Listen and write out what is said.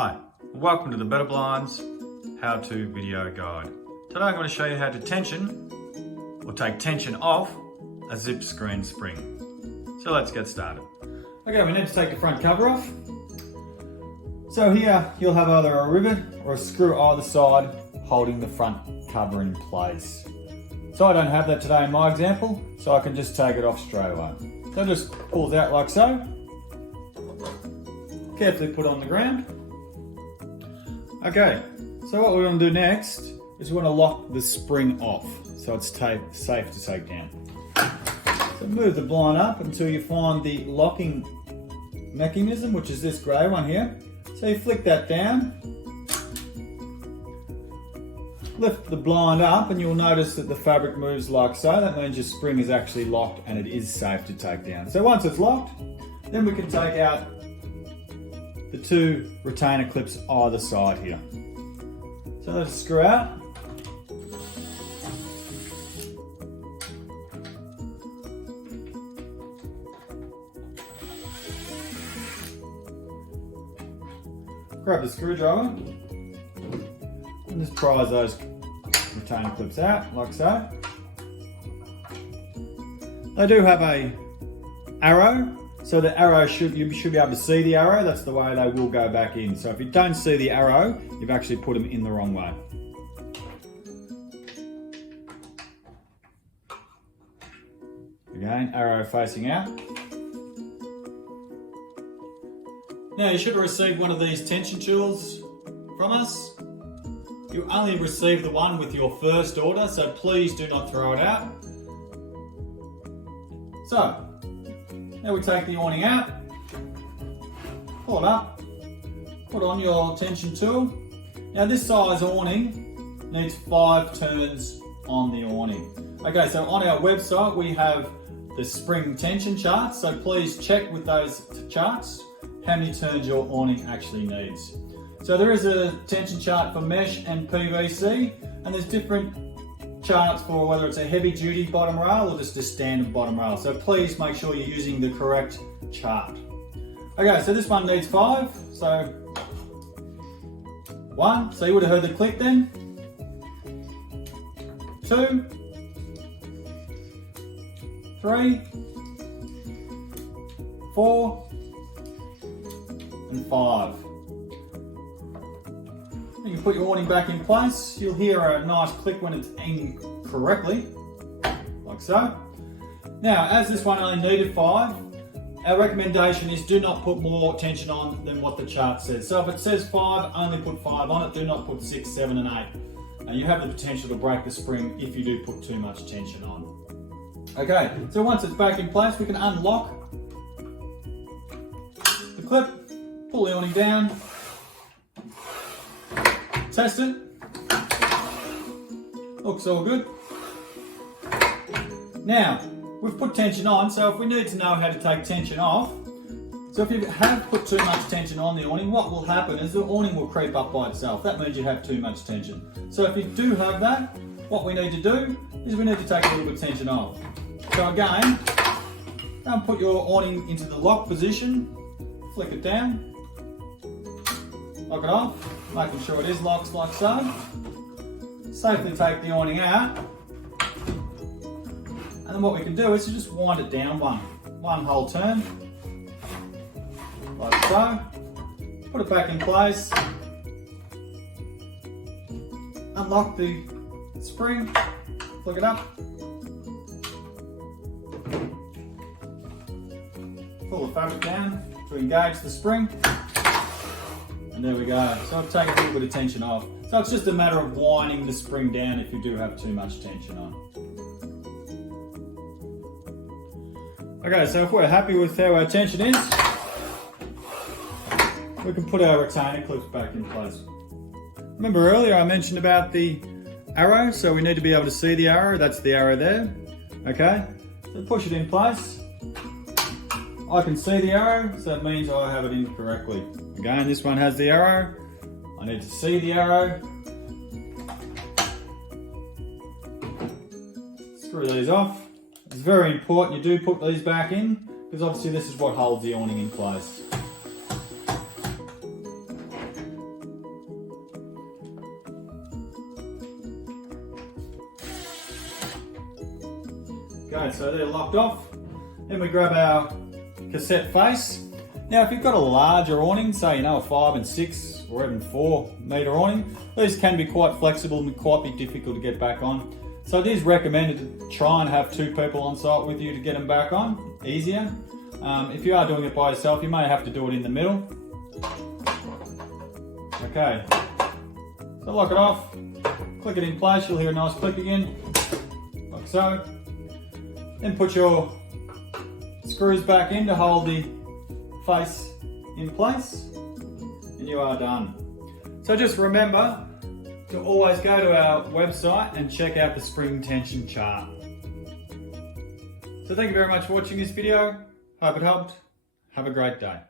Hi, and welcome to the Betta Blinds how-to video guide. Today I'm going to show you how to tension or take tension off a Zipscreen Spring. So let's get started. Okay, we need to take the front cover off. So here you'll have either a rivet or a screw either side holding the front cover in place. So I don't have that today in my example, so I can just take it off straight away. So it just pulls out like so. Carefully put on the ground. Okay, so what we're going to do next is we're going to lock the spring off so it's safe to take down. So move the blind up until you find the locking mechanism, which is this grey one here. So you flick that down, lift the blind up, and you'll notice that the fabric moves like so. That means your spring is actually locked and it is safe to take down. So once it's locked, then we can take out the two retainer clips either side here. So let's screw out. Grab the screwdriver and just prise those retainer clips out like so. They do have a arrow. So the arrow you should be able to see the arrow. That's the way they will go back in. So if you don't see the arrow, you've actually put them in the wrong way. Again, arrow facing out. Now you should have received one of these tension tools from us. You only received the one with your first order, so please do not throw it out. So, now we take the awning out, pull it up, put on your tension tool. Now this size awning needs 5 turns on the awning. Okay, so on our website we have the spring tension charts, so please check with those charts how many turns your awning actually needs. So there is a tension chart for mesh and PVC, and there's different charts for whether it's a heavy duty bottom rail or just a standard bottom rail. So please make sure you're using the correct chart. Okay, so this one needs 5. So 1, so you would have heard the click then. 2, 3, 4, and 5. You can put your awning back in place. You'll hear a nice click when it's aimed correctly, like so. Now, as this one only needed 5, our recommendation is do not put more tension on than what the chart says. So if it says 5, only put 5 on it. Do not put 6, 7, and 8. And you have the potential to break the spring if you do put too much tension on. Okay, so once it's back in place, we can unlock the clip, pull the awning down, test it. Looks all good. Now, we've put tension on, so if we need to know how to take tension off, so if you have put too much tension on the awning, what will happen is the awning will creep up by itself. That means you have too much tension. So if you do have that, what we need to do is we need to take a little bit of tension off. So again, go and put your awning into the lock position, flick it down, lock it off, making sure it is locked like so. Safely take the awning out. And then what we can do is just wind it down one whole turn, like so. Put it back in place. Unlock the spring, flick it up. Pull the fabric down to engage the spring. And there we go. So I've taken a little bit of tension off. So it's just a matter of winding the spring down if you do have too much tension on. Okay, so if we're happy with how our tension is, we can put our retainer clips back in place. Remember earlier I mentioned about the arrow, so we need to be able to see the arrow. That's the arrow there. Okay, so push it in place. I can see the arrow, so it means I have it in correctly. Again, this one has the arrow. I need to see the arrow. Screw these off. It's very important you do put these back in, because obviously this is what holds the awning in place. Okay, so they're locked off. Then we grab our cassette face. Now if you've got a larger awning, say a 5 and 6 or even 4 metre awning, these can be quite flexible and quite be difficult to get back on. So it is recommended to try and have 2 people on site with you to get them back on, easier. If you are doing it by yourself, you may have to do it in the middle. Okay, so lock it off, click it in place, you'll hear a nice click again, like so. Then put your screws back in to hold the face in place, and you are done. So just remember to always go to our website and check out the spring tension chart. So thank you very much for watching this video. Hope it helped. Have a great day.